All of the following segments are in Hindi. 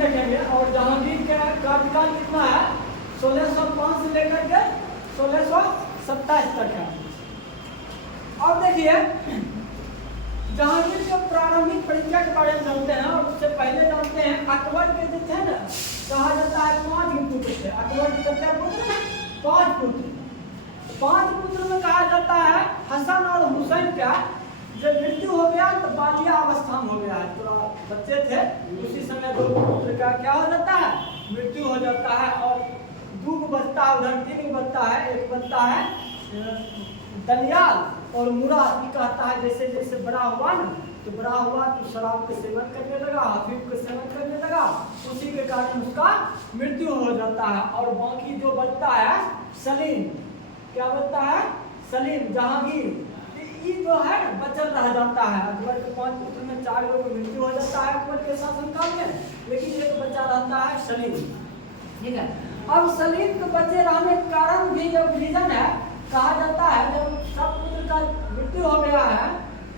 देखेंगे। और जहांगीर का कार्यकाल कितना है, 1605 से लेकर के 1627 तक है। अब देखिए जहांगीर के प्रारंभिक परिचय के बारे में जानते हैं, और उससे पहले जानते हैं अकबर के जो थे ना, कहा जाता है 5 पुत्र थे। अकबर के कितने पुत्र? 5 पुत्र। 5 पुत्र में कहा जाता है हसन और हुसैन का जब मृत्यु हो गया तो बालिया अवस्था में हो गया है, थोड़ा बच्चे थे उसी समय 2 पुत्र का क्या हो जाता है, मृत्यु हो जाता है। और 2 बचता है, उधर 3 बचता है। एक बचता है दनियाल और मुराद। ये कहता है जैसे जैसे बड़ा हुआ ना, तो बड़ा हुआ तो शराब के सेवन करने लगा, अफीम के सेवन करने लगा, उसी के कारण उसका मृत्यु हो जाता है। और बाकी जो बचता है सलीम, क्या बचता है, सलीम जहांगीर, ये जो है बचल रह जाता है। अकबर के 5 पुत्र में 4 लोगों की मृत्यु हो जाता है अकबर के शासनकाल में, लेकिन एक बच्चा रहता है सलीम। ठीक है, अब सलीम के बच्चे रहने के कारण भी जो रीजन है, कहा जाता है जब सब पुत्र का मृत्यु हो गया है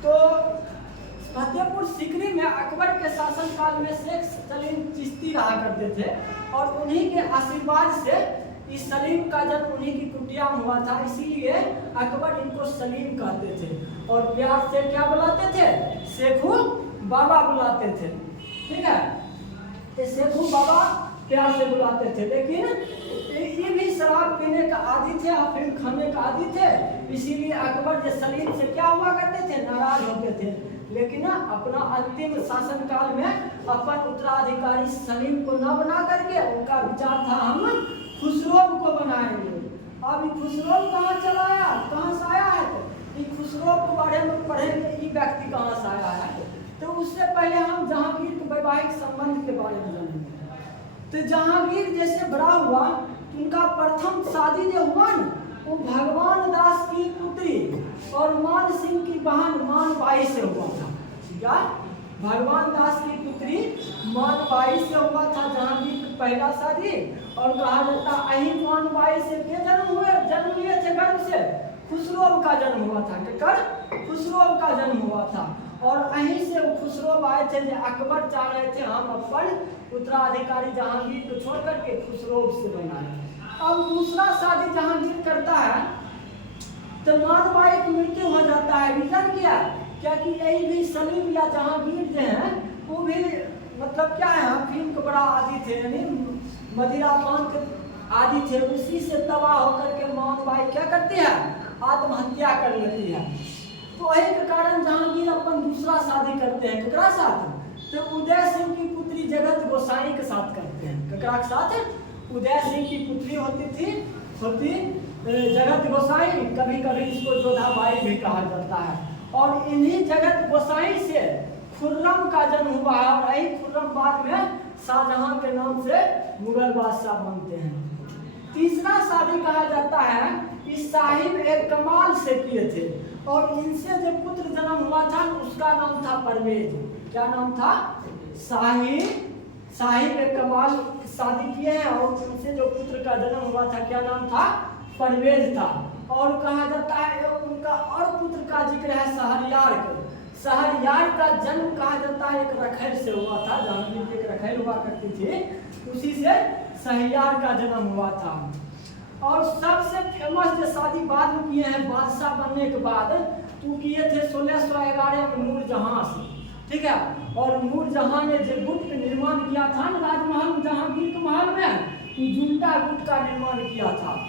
तो फतेहपुर सीकरी में अकबर के शासनकाल में शेख सलीम चिश्ती रहा करते थे, और उन्हीं के आशीर्वाद से इस सलीम का जन्म उन्हीं की कुटिया में हुआ था, इसीलिए अकबर इनको सलीम कहते थे। और प्यार से क्या बुलाते थे, शेखू बाबा बुलाते थे। ठीक है, ये शेखू बाबा प्यार से बुलाते थे। लेकिन ये भी शराब पीने का आदी थे और फिर खाने का आदी थे, इसीलिए अकबर जो सलीम से क्या हुआ करते थे, नाराज होते थे। लेकिन अपना अंतिम शासनकाल में अपन उत्तराधिकारी सलीम को न बना करके उनका विचार था हम खुसरो को बनाएंगे। अब ये खुसरो कहाँ चला आया, कहाँ से आया है, ये खुसरो के बारे में पढ़ेंगे, ये व्यक्ति कहाँ से आया है। तो उससे पहले हम जहांगीर के वैवाहिक संबंध के बारे में जानेंगे। तो जहांगीर जैसे बड़ा हुआ, उनका प्रथम शादी जो हुआ ना, वो भगवान दास की पुत्री और मान सिंह की बहन मानबाई से हुआ था। क्या, भगवान दास की पुत्री मानबाई से हुआ था जहांगीर का पहला शादी। और कहा जाता अही मानबाई से के जन्म लिए थे गर्भ से, खुसरो का जन्म हुआ था। खुसरो का जन्म हुआ था, और अहीं से खुसरो आए थे जो अकबर चाह रहे थे हम अपन उत्तराधिकारी जहांगीर को छोड़ करके खुसरो से बनाए। अब दूसरा शादी जहांगीर करता है तो मानबाई की मृत्यु हो जाता है। रीजन क्या, क्योंकि यही भी सलीम या जहांगीर जो हैं वो भी मतलब क्या है, अफीम के बड़ा आदी थे, यानी मदिरा पान के आदी थे। उसी से तबाह होकर के मानबाई क्या करती है, आत्महत्या कर लेती है। तो वही के कारण जहांगीर अपन दूसरा शादी करते हैं, केकरा साथ, तो उदय सिंह की पुत्री जगत गोसाई के साथ करते हैं। केकरा के साथ, उदय सिंह की पुत्री होती जगत गोसाई, कभी कभी इसको जोधाबाई भी कहा जाता है। और इन्हीं जगत गोसाई से खुर्रम का जन्म हुआ है, और यही खुर्रम बाद में शाहजहां के नाम से मुगल बादशाह बनते हैं। तीसरा शादी कहा जाता है इस साहिब एक कमाल से किए थे, और इनसे जो पुत्र जन्म हुआ था उसका नाम था परवेज। क्या नाम था, साहिब एक कमाल शादी किए हैं, और उनसे जो पुत्र का जन्म हुआ था क्या नाम था, परवेज था। और कहा जाता है उनका और पुत्र का जिक्र है शहरयार का। शहरयार का जन्म कहा जाता है एक रखेल से हुआ था, जहांगीर की एक रखेल हुआ करती थी, उसी से शहरयार का जन्म हुआ था। और सबसे फेमस जो शादी बाद में किए हैं बादशाह बनने के बाद, तो किए थे 1611 में नूरजहां से। ठीक है, और नूरजहां ने जो गुट निर्माण किया था ना राजमहल जहांगीर के महल में, तो जुल्टा गुट का निर्माण किया था।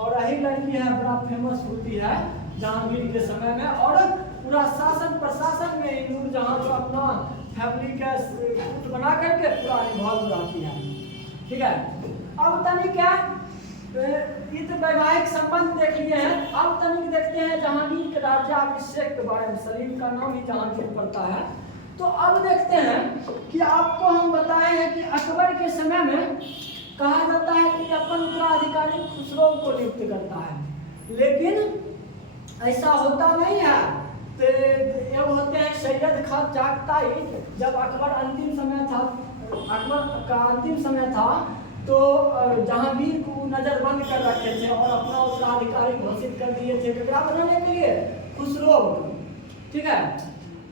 और यही लड़की है बड़ा फेमस होती है जहांगीर के समय में, और पूरा शासन प्रशासन में नूरजहां को अपना फैमिली का गुट बना करके पूरा इन्वॉल्व रहती है। ठीक है, अब तनिक क्या ये तो वैवाहिक संबंध देख लिए हैं। अब तनिक देखते हैं जहांगीर के राज्याभिषेक के बारे में। सलीम का नाम ही जहांगीर पड़ता है। तो अब देखते हैं कि आपको हम बताए हैं कि अकबर के समय में कहा जाता है कि अपन उत्तराधिकारी खुसरो को नियुक्त करता है, लेकिन ऐसा होता नहीं है। तो ये होते हैं सैयद खान चागताई। जब अकबर अंतिम समय था, अकबर का अंतिम समय था, तो जहांगीर को नजरबंद कर रखे थे और अपना उत्तराधिकारी घोषित कर दिए थे केकरा बनाने के लिए, खुसरो। ठीक है,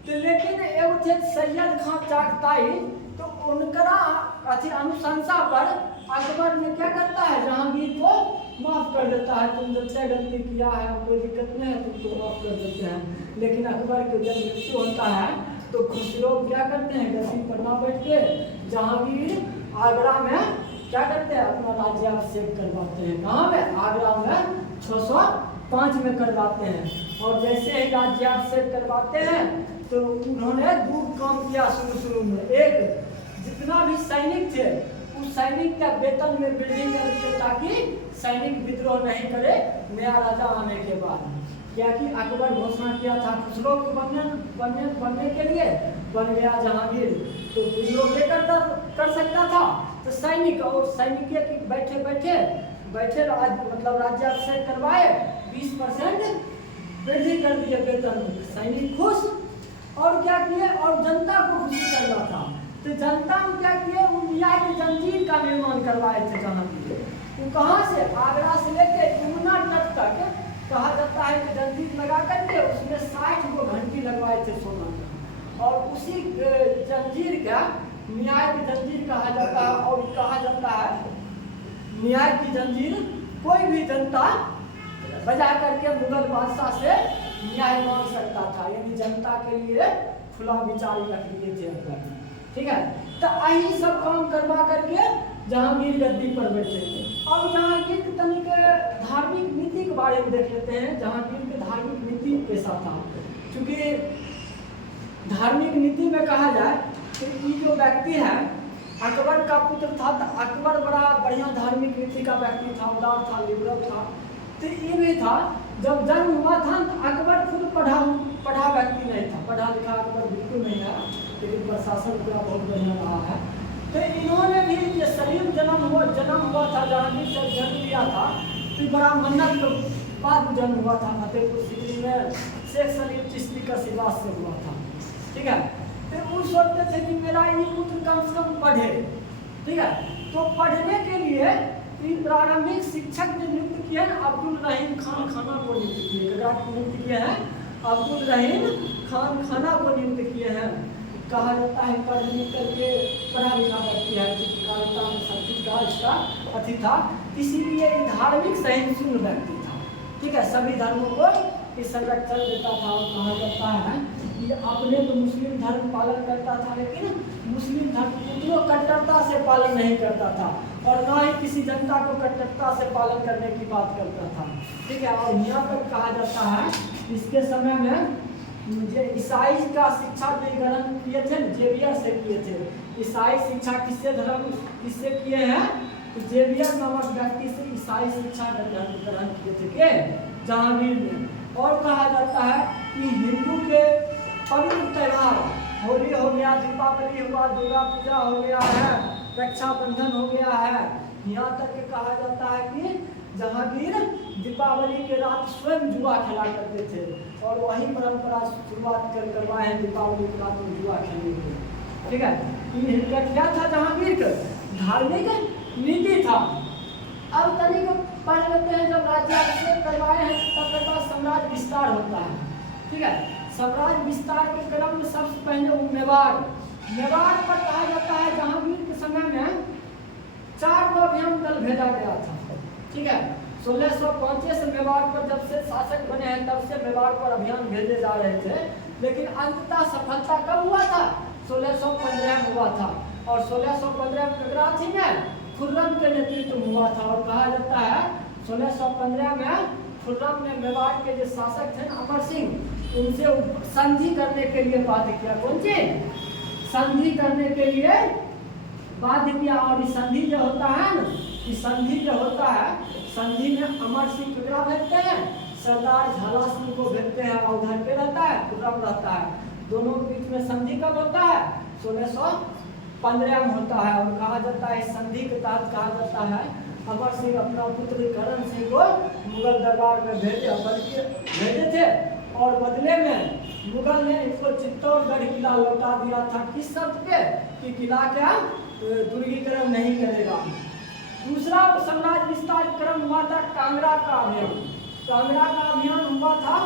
तो लेकिन एगो थे सैयद खान चागताई, तो उनका अनुशंसा पर अकबर ने क्या करता है, जहांगीर को माफ कर देता है। तुम जब से गलती किया है, कोई दिक्कत नहीं है, तुमको माफ कर देते हैं। लेकिन अकबर को जब मृत्यु होता है तो खुसरो क्या करते हैं, गद्दी पर ना बैठ के जहांगीर आगरा में क्या करते हैं, अपना राज्याभिषेक करवाते हैं। कहाँ में, आगरा में 605 में करवाते हैं। और जैसे ही राज्याभिषेक करवाते हैं तो उन्होंने दो काम किया शुरू में। एक, जितना भी सैनिक थे उस सैनिक का वेतन में वृद्धि कर दिए ताकि सैनिक विद्रोह नहीं करे नया राजा आने के बाद। क्या कि अकबर घोषणा किया था खुसरो को बनने के लिए, बन गया जहांगीर, तो विद्रोह कर सकता था। तो सैनिक और सैनिक की बैठे मतलब राज्याभिषेक करवाए, 20% वृद्धि कर दिए वेतन में। सैनिक खुश, और क्या किए, और जनता को खुशी करना था। तो जनता में क्या किए, वो न्याय की जंजीर का निर्माण करवाए थे जहांगीर। वो कहाँ से, आगरा से लेके यमुना तट तक कहा जाता है कि जंजीर लगा करके उसमें 60 गो घंटी लगवाए थे सोना का। और उसी जंजीर का न्याय की जंजीर कहा जाता है। और कहा जाता है न्याय की जंजीर कोई भी जनता बजा करके मुगल बादशाह से न्याय मांग सकता था, यानी जनता के लिए खुला विचार रख दिए थे अकबर। ठीक है, तो यही सब काम करवा करके जहांगीर गद्दी पर बैठे थे। अब जहांगीर के तनिक धार्मिक नीति के बारे में देख लेते हैं। जहांगीर के धार्मिक नीति कैसा था, क्योंकि धार्मिक नीति में कहा जाए कि ये जो व्यक्ति है अकबर का पुत्र था, तो अकबर बड़ा बढ़िया धार्मिक नीति का व्यक्ति था, उदार था, लिबरल था। तो ये भी था, जब जन्म हुआ था तो अकबर खुद पढ़ा व्यक्ति नहीं था, पढ़ा लिखा अकबर बिल्कुल नहीं है, लेकिन प्रशासन पूरा बहुत बढ़िया रहा है। तो इन्होंने भी ये सलीम जन्म हुआ था, जहांगीर जब जन्म लिया था तो बड़ा मन्नत के बाद जन्म हुआ था। फतेहपुर सीकरी में शेख सलीम चिश्ती का सिवास से हुआ था। ठीक है, तो वो सोचते थे कि मेरा ये पुत्र कम से कम पढ़े। ठीक है, तो पढ़ने के लिए प्रारंभिक शिक्षक जो नियुक्त किए हैं अब्दुल रहीम खान खाना को नियुक्त किए हैं, अब्दुल रहीम खान खाना को नियुक्त किए हैं। कहा जाता है पढ़ लिख करके पढ़ा लिखा व्यक्ति है, चित्रकारिता में सब चीज का इसका अथी था, इसीलिए धार्मिक सहिष्णु व्यक्ति था। ठीक है, सभी धर्मों को संरक्षण देता था। और कहा जाता है कि अपने तो मुस्लिम धर्म पालन करता था, लेकिन मुस्लिम धर्म को कट्टरता से पालन नहीं करता था, और ना ही किसी जनता को कट्टरता से पालन करने की बात करता था। ठीक है, और यहाँ पर कहा जाता है इसके समय में मुझे ईसाई का शिक्षा जो ग्रहण किए थे, जेवियर से किए थे। ईसाई शिक्षा किससे किए हैं, तो जेवियर नामक व्यक्ति से ईसाई शिक्षा ग्रहण किए थे के जहांगीर ने। और कहा जाता है कि हिंदू के पवित्र त्यौहार होली हो गया, दीपावली हुआ, दुर्गा पूजा हो गया है, रक्षाबंधन हो गया है, यहाँ तक के कहा जाता है कि जहांगीर दीपावली के रात स्वयं जुआ खेला करते थे, और वही परंपरा शुरुआत करवाए हैं दीपावली के रात में जुआ खेलने की। ठीक है, इनका क्या था, जहांगीर का धार्मिक नीति था। अब तनिक पढ़ लेते हैं, जब राज्याभिषेक करवाए हैं तब के बाद साम्राज्य विस्तार होता है। ठीक है, साम्राज्य विस्तार के क्रम में सबसे पहले मेवाड़ पर कहा जाता है जहांगीर के समय में 4 गो अभियान दल भेजा गया था। ठीक है, 1605 से मेवाड़ पर जब से शासक बने हैं तब से मेवाड़ पर अभियान भेजे जा रहे थे, लेकिन अंततः सफलता कब हुआ था, 1615 में हुआ था। और 1615 में ककराची में खुर्रम के नेतृत्व में हुआ था। और कहा जाता है 1615 में खुर्रम ने मेवाड़ के जो शासक थे अमर सिंह, उनसे संधि करने के लिए बाध्य किया। कौन चीज, संधि करने के लिए बाध्य किया। और इस संधि जो होता है ना, इस संधि जो होता है, संधि में अमर सिंह ककरा भेजते हैं, सरदार झाला सिंह को भेजते हैं, और उधर पे रहता है खुर्रम रहता है। दोनों के बीच में संधि कब होता है, 1615 में होता है। और कहा जाता है इस संधि के तहत कहा जाता है अमर सिंह अपना पुत्र करण सिंह को मुगल दरबार में भेजे थे, और बदले में मुगल ने इसको चित्तौड़गढ़ किला लौटा दिया था। किस शर्त पे, कि किला क्या दुर्गीकरण नहीं करेगा। दूसरा साम्राज्य विस्तार क्रम हुआ था कांगड़ा का अभियान। कांगड़ा का अभियान हुआ था,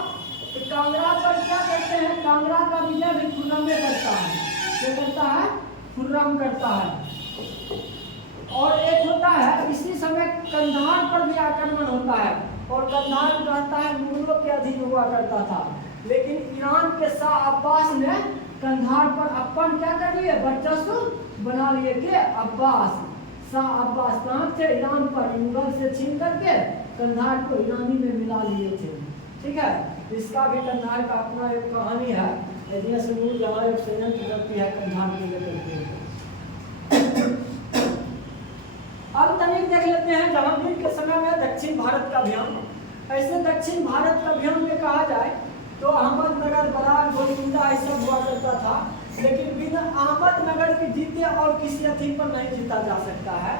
तो कांगड़ा पर क्या करते हैं, कांगड़ा का विजय भी खुर्रम में करता है। क्या करता है, खुर्रम करता है। और एक होता है इसी समय कंधार पर भी आक्रमण होता है, और कंधार कहता है मुगलों के अधीन हुआ करता था, लेकिन ईरान के शाह अब्बास ने कंधार पर अपन क्या कर लिए, वर्चस्व बना लिए के अब्बास, शाह अब्बास कहाँ थे, ईरान पर, मुगल से छीन करके कंधार को ईरानी में मिला लिए थे। ठीक है, इसका भी कंधार का अपना एक कहानी है, जैसे जहाँ एक संयंत्र करती है कंधार को लेकर के। अब तनिक देख लेते हैं जहांगीर के समय में दक्षिण भारत का अभियान। ऐसे दक्षिण भारत का अभियान में कहा जाए तो अहमदनगर, बरार, गोलकुंडा ये सब हुआ करता था, लेकिन बिना अहमदनगर के जीते और किसी अथी पर नहीं जीता जा सकता है।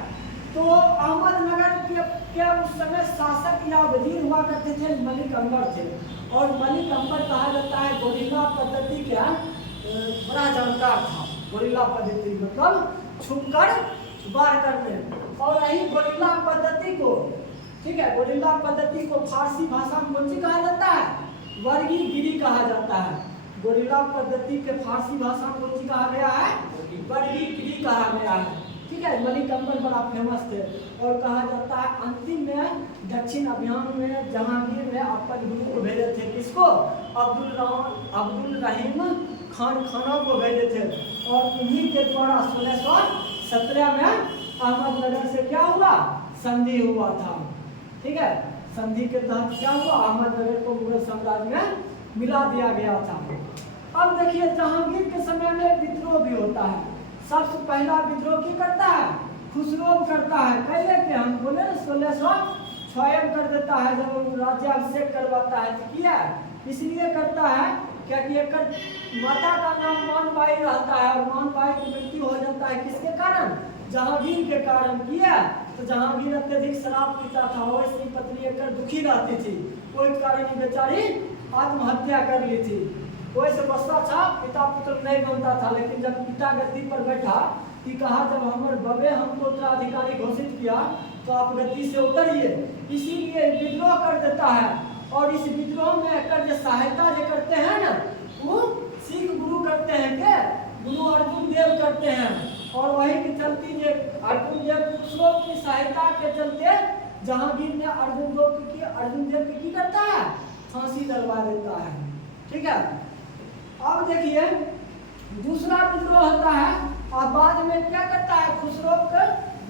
तो अहमदनगर के उस समय शासक या वजीर हुआ करते थे मलिक अंबर थे, और मलिक अंबर कहा जाता है गोरिल्ला पद्धति का बड़ा जानकार था। गोरिल्ला पद्धति मतलब छुपकर वार करने, और यही गोरिल्ला पद्धति को, ठीक है, गोरिल्ला पद्धति को फारसी भाषा में कौन सी कहा जाता है, वर्गीगिरी कहा जाता है। गोरिल्ला पद्धति के फारसी भाषा में कौन सी कहा गया है, वर्गीगिरी कहा गया है। ठीक है, मलिक अंबर बड़ा फेमस थे, और कहा जाता है अंतिम में दक्षिण अभियान में जहांगीर ने अपन गुरु को भेजे थे, किसको, अब्दुल रहीम खान खाना को भेजे थे, और उन्हीं के द्वारा 1617 में अहमदनगर से क्या हुआ, संधि हुआ था। ठीक है, संधि के तहत क्या हुआ, अहमदनगर को मुगल साम्राज्य में मिला दिया गया था। अब देखिए जहांगीर के समय में विद्रोह भी होता है। सबसे पहला विद्रोह की करता है, खुसरो करता है। पहले के हम बोले ना 1606 कर देता है, जब राज्याभिषेक करवाता है तो किया, इसलिए करता है क्योंकि एक माता का नाम मानबाई रहता है, और मानबाई की मृत्यु हो जाता है किसके कारण, जहांगीर के कारण। किया तो जहांगीर अत्यधिक शराब पीता था, और इसकी पत्नी एक दुखी रहती थी, कोई कारण बेचारी आत्महत्या कर ली थी। कोई से बसता था, पिता पुत्र नहीं बनता था, लेकिन जब पिता गद्दी पर बैठा कि कहा जब हमारे बबे हमको उत्तराधिकारी घोषित किया तो आप गद्दी से उतरिए, इसीलिए विद्रोह कर देता है। और इस विद्रोह में कर जो सहायता जो करते हैं ना, वो सिख गुरु करते हैं के, गुरु अर्जुन देव करते हैं, और वही के चलती जो अर्जुन देव खुसरो की सहायता के चलते जहांगीर ने अर्जुन देव की करता है, फांसी दिलवा देता है। ठीक है, अब देखिए दूसरा विद्रोह होता है, और बाद में क्या करता है, खुसरो को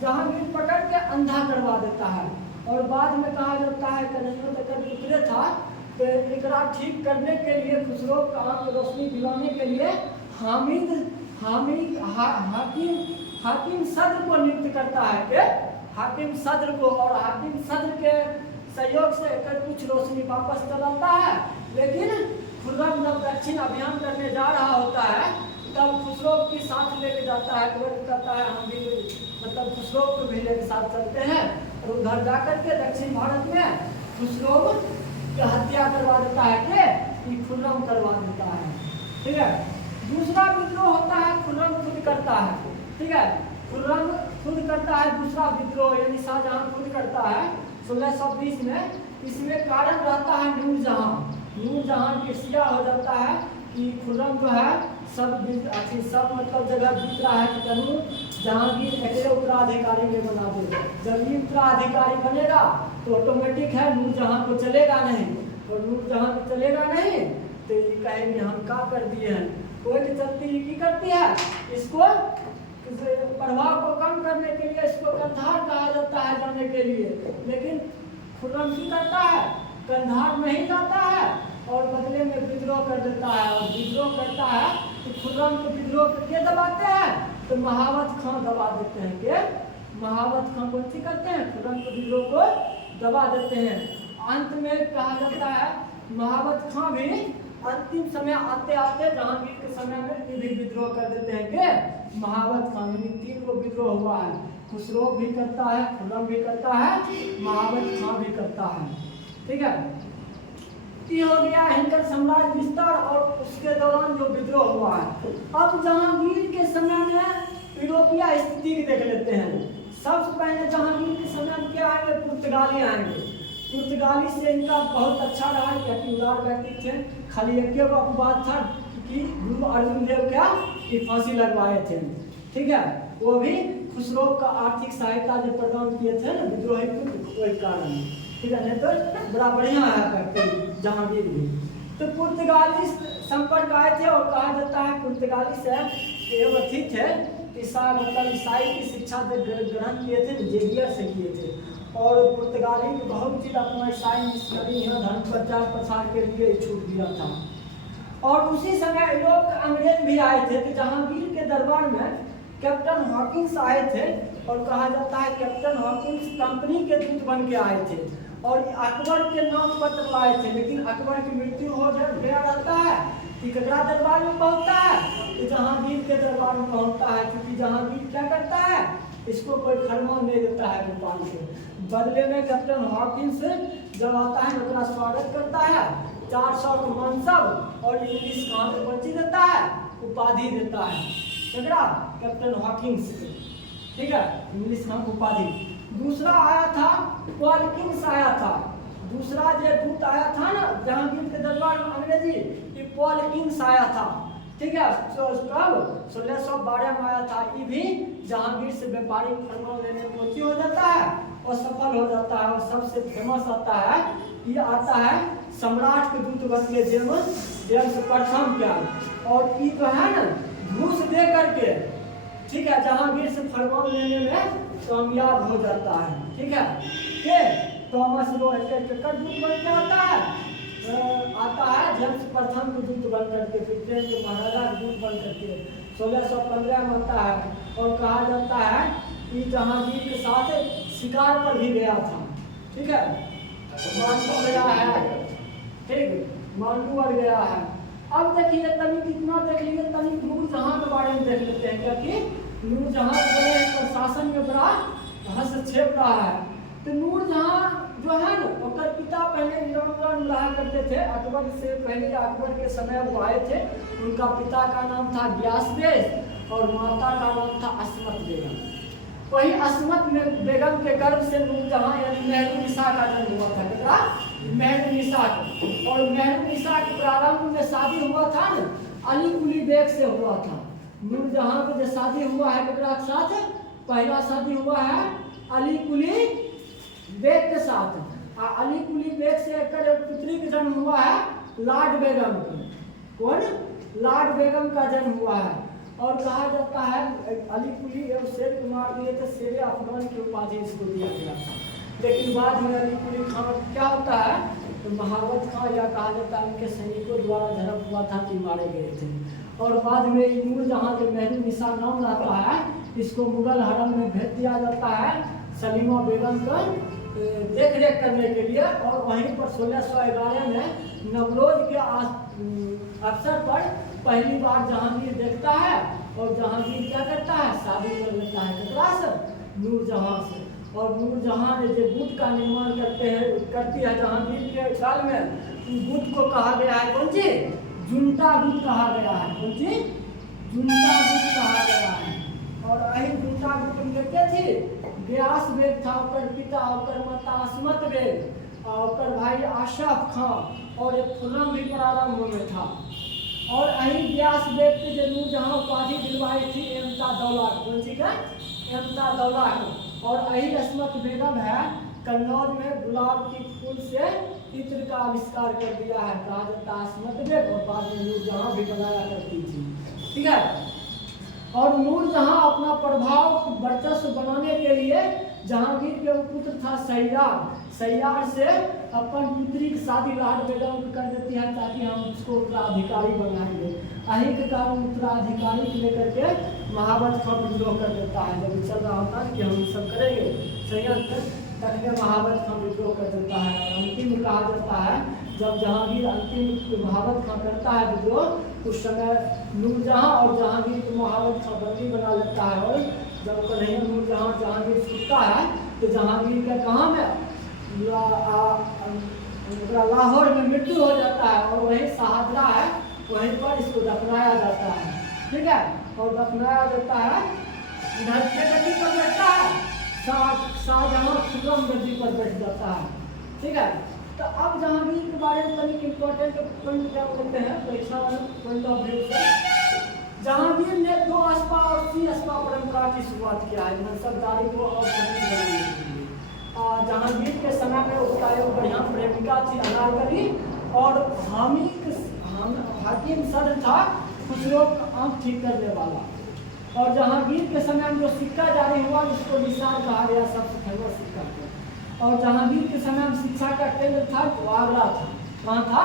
जहांगीर पकड़ के अंधा करवा देता है, और बाद में कहा जाता है कन्हैया तक पुत्र था, तो एक ठीक करने के लिए खुसरो का आंख रोशनी दिलाने के लिए हाकिम सद्र को नियुक्त करता है के, हाकिम सद्र को, और हाकिम सद्र के सहयोग से कुछ रोशनी वापस चलाता है। लेकिन खुर्रम जब दक्षिण अभियान करने जा रहा होता है तब खुसरो के साथ लेके जाता है, तो कहता है हम भी मतलब खुसरो को भी लेके साथ चलते हैं, और उधर जाकर के दक्षिण भारत में खुसरो की हत्या करवा देता है कि खुर्रम करवा देता है। ठीक है, दूसरा विद्रोह होता है खुर्रम खुद करता है। ठीक है, खुर्रम खुद करता है दूसरा विद्रोह, यानी शाहजहां खुद करता है 1620 में। इसमें कारण रहता है नूरजहां की सिया हो जाता है कि खुर्रम जो है सब मतलब जगह जीत रहा है, जहांगीर अकेले उत्तराधिकारी में बना दे। जब ये उत्तराधिकारी बनेगा तो ऑटोमेटिक है नूरजहां को चलेगा नहीं, और नूरजहां को चलेगा नहीं तो ये कहेंगे हम क्या कर दिए हैं। कोई के चलती की करती है, इसको प्रभाव को कम करने के लिए इसको कंधार कहा जाता है जाने के लिए, लेकिन खुर्रम की करता है, कंधार में ही जाता है और बदले में विद्रोह कर देता है। और विद्रोह करता है तो खुर्रम के विद्रोह के दबाते हैं, तो महावत खां दबा देते हैं के, महावत खां कौन सी करते हैं, खुर्रम के विद्रोह को दबा देते हैं। अंत में कहा जाता है महावत खां भी अंतिम समय आते आते जहांगीर के समय में भी विद्रोह कर देते हैं कि महावत खां, यानी 3 को विद्रोह हुआ है, खुसरो भी करता है, खुर्रम भी करता है, महावत खां भी करता है। ठीक है, ये हो गया हिंदू साम्राज्य विस्तार और उसके दौरान जो विद्रोह हुआ है। अब जहांगीर के समय में यूरोपीय स्थिति देख लेते हैं। सबसे पहले जहांगीर के समय में क्या आएंगे, पुर्तगाली आएंगे। पुर्तगाली से इनका बहुत अच्छा रहा, क्योंकि उदार व्यक्ति थे। खाली एक बात था कि गुरु अर्जुन देव क्या की फांसी लगवाए थे। ठीक है, वो भी खुसरो का आर्थिक सहायता जो प्रदान किए थे ना विद्रोही को, वही कारण है। ठीक है, नहीं तो बड़ा बढ़िया है फैक्ट्री जहांगीर भी। तो पुर्तगाली संपर्क आए थे और कहा जाता है पुर्तगाली से ये अथी थे मतलब ईसाई की शिक्षा ग्रहण किए थे, जेवियर से किए थे। और पुर्तगाली ने बहुत चीज अपना ईसाई मिशनरी यहाँ धर्म प्रचार प्रसार के लिए छूट दिया था। और उसी समय यूरोप के अंग्रेज भी आए थे। तो जहांगीर के दरबार में कैप्टन हॉकिंस आए थे और कहा जाता है कैप्टन हॉकिंस कंपनी के दूत बन के आए थे और अकबर के नाम पत्र लाए थे। लेकिन अकबर की मृत्यु हो गया रहता है कि ककरा दरबार में पहुंचता है, तो जहांगीर के दरबार में पहुंचता है। क्योंकि जहांगीर क्या करता है, इसको कोई फरमान नहीं देता है गोपाल से। बदले में कैप्टन हॉकिंस जब आता है अपना स्वागत करता है, 400 का मनसब और इंग्लिश कहाँ पे बची देता है, उपाधि देता है कैप्टन हॉकिंस। ठीक है, इंग्लिश नाम उपाधि। दूसरा आया था पॉलकिंस आया था, दूसरा जो दूत आया था ना जहांगीर के दरबार में अंग्रेजी, ये पॉलकिंस आया था। ठीक है, तो कब 1612 में आया था। ये भी जहांगीर से व्यापारिक फरमान लेने में अथी हो जाता है और सफल हो जाता है। और सबसे फेमस आता है, ये आता है सम्राट के दूत बन के जेम्स प्रथम क्या, और ये जो है ना घूस दे करके, ठीक है, जहांगीर से फरमान लेने में कामयाब हो जाता है। ठीक है, के थॉमस लो दूत बन के आता है जेम्स प्रथम के दूत बन करके, ब्रिटेन के महाराजा के दूत बन करके 1615 में आता है। और कहा जाता है कि जहांगीर के साथ शिकार पर भी गया था। ठीक है, मांडू गया है, ठीक, मांडू और गया है। अब देखिए तभी कितना देख लीजिए, तभी नूरजहां के बारे में देख लेते हैं, क्योंकि नूरजहां बड़े प्रशासन में बड़ा हस्तक्षेप रहा है। तो नूरजहां जो है ना, उनका पिता पहले ईरान रहा करते थे। अकबर से पहले, अकबर के समय वो आए थे। उनका पिता का नाम था ग्यासदेश और माता का नाम था अस्मत बेगम। वही अस्मत बेगम के गर्भ से नूरजहां यानी मेहरुनिसा का जन्म हुआ था। कितना मेहरुनिसा का, और मेहरुनिसा के प्रारंभ में शादी हुआ था ना अली कुली बेग से हुआ था। नूरजहां का जो शादी हुआ है केकरा के साथ, पहला शादी हुआ है अली कुली बेग के साथ। अली कुली बेग से एक पुत्री का जन्म हुआ है लाड बेगम की। कौन? लाड बेगम का जन्म हुआ है। और कहा जाता है अली कुली एवं शेर को मार दिए थे, शेर अफगान की उपाधि इसको दिया गया था। लेकिन बाद में अली कुली खान क्या होता है, तो महावत खान या कहा जाता है उनके सैनिकों द्वारा झड़प हुआ था कि मारे गए थे। और बाद में नूरजहां जो मेहरुनिसा नाम रहता है, इसको मुगल हरम में भेज दिया जाता है सलीमा बेगम का देख रेख करने के लिए। और वहीं पर 1611 में नवरोज के अवसर पर पहली बार जहांगीर देखता है और जहांगीर क्या करता है, शादी कर लेता है केकरा से, नूरजहां से। और नूरजहां ने जो गुट का निर्माण करती है जहांगीर के काल में, गुट को कहा गया है कौन चीज, जुंटा गुट कहा गया है। कौन चीज? जुंटा गुट कहा गया है। और अही जुंटा गुट में क्या थी, ग्यास बेग था ओकर पिता, ओकर माता अस्मत बेग, और भाई आशफ खां, और एक खुर्रम भी प्रारंभ में था। और अही ग्यास बेग के जो नूरजहां उपाधि दिलवाई थी एमता दौलत, कौन सी का, एमता दौलत। और अही अस्मत बेगम है कन्नौज में गुलाब की फूल से इत्र का आविष्कार कर दिया है। कहा जाता है अस्मत बेग, और बाद में नूरजहां भी बनाया करती थी। ठीक है, और नूरजहां अपना प्रभाव वर्चस्व बनाने के लिए जहांगीर के पुत्र था सैयार से अपन पुत्री की शादी लाड बेगम कर देती है ताकि हम उसको उत्तराधिकारी बनाएंगे। अही के कारण उत्तराधिकारी को लेकर के महावत खां विद्रोह कर देता है। जब चल रहा होता है कि हम सब करेंगे संयंत्र, तभी महावत खां विद्रोह कर देता है। और अंतिम कहा जाता है जब जहांगीर अंतिम महावत खां करता है विद्रोह, उस समय नूरजहां और जहांगीर को महावत खां बंदी बना लेता है। और जब कन्हैया नूरजहां जहांगीर छूटता है तो जहांगीर का कहाँ में लाहौर में मृत्यु हो जाता है। और वही शाहदरा है, वहीं पर इसको दफनाया जाता है। ठीक है, और दफनाया जाता है इधर के गद्दी पर बैठता है, शाहजहां खुर्रम गद्दी पर बैठ जाता है। ठीक है, तो अब जहांगीर के बारे में तनिक इम्पोर्टेंट पॉइंट क्या बोलते हैं परीक्षा पॉइंट ऑफ व्यू से। जहांगीर ने 2 अस्पा और 3 अस्पा परंपरा की शुरुआत किया है मनसबदारी को और जहांगीर के समय में उसका एक बढ़िया प्रेमिका थी अनारकली और हाकिम सदर था कुछ लोग आंख ठीक करने वाला। और जहांगीर के समय में जो सिक्का जारी हुआ उसको निशान कहा गया, सबसे फेमस सिक्का। और जहांगीर के समय में शिक्षा का केंद्र था तो आगरा था। कहाँ था?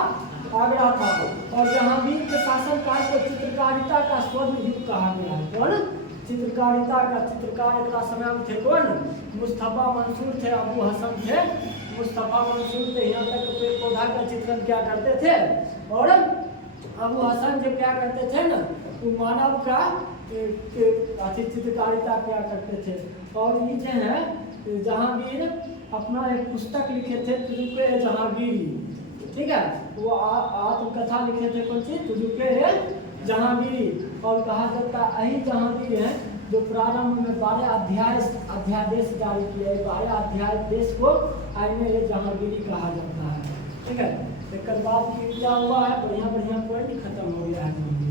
आगरा था। और जहांगीर के शासनकाल को चित्रकारिता का स्वर्ण युग कहा गया है। कौन? चित्रकारिता का चित्रकार एक समय में थे कौन? मुस्तफा मंसूर थे, अबू हसन थे। मुस्तफा मंसूर थे, यहाँ तक पेड़ पौधा का चित्रण क्या करते थे। और अबू हसन जो क्या करते थे ना, वो मानव का चित्रकारिता क्या करते थे। और ये जो है जहांगीर अपना एक पुस्तक लिखे थे तुजुके जहांगीरी, ठीक है। वो आत्मकथा लिखे थे कौन सी? तुजुके जहांगीरी। और कहा जाता यही जहांगीर है जो प्रारंभ में 12 अध्यादेश जारी किए। 12 अध्यादेश को आईने जहांगीरी कहा जाता है, ठीक है। एक बाद की क्या हुआ है, बढ़िया बढ़िया पॉइंट खत्म हो गया है।